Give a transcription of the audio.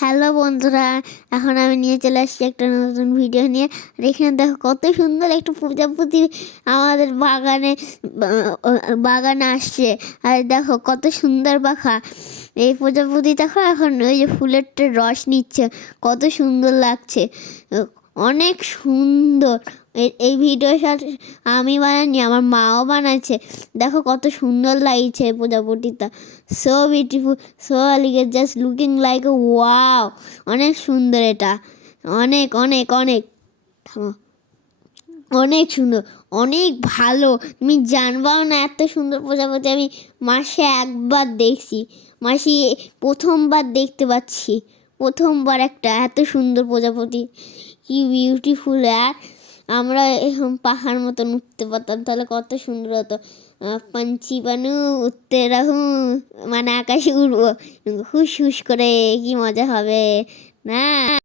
Hello বন্ধুরা, এখন আমি নিয়ে চলে আসছি একটা নতুন ভিডিও নিয়ে। আর এখানে দেখো কত সুন্দর একটা প্রজাপতি আমাদের বাগানে বাগানে আসছে। আর দেখো কত সুন্দর পাখা। এই প্রজাপতি দেখো এখন ওই যে ফুলেরটা রস নিচ্ছে, কত সুন্দর লাগছে। অনেক সুন্দর। এই ভিডিওর সাথে আমি বানাইনি আমার মাও বানাইছে দেখো কত সুন্দর লাগছে প্রজাপতিটা so beautiful so elegant just looking like wow অনেক সুন্দর এটা। অনেক অনেক অনেক। অনেক সুন্দর, অনেক ভালো। তুমি জানবাও না এত সুন্দর প্রজাপতি আমি মাসে একবার দেখছি, মাসি প্রথমবার দেখতে পাচ্ছি। প্রথমবার একটা এত সুন্দর প্রজাপতি। কি বিউটিফুল আর আমরা এরকম পাহাড় মতন উঠতে পারতাম, তাহলে কত সুন্দর হতো। পাঞ্চি বানু, উঠতে রাহু মানে আকাশে উড়বো। হুস হুস করে, কি মজা হবে, না?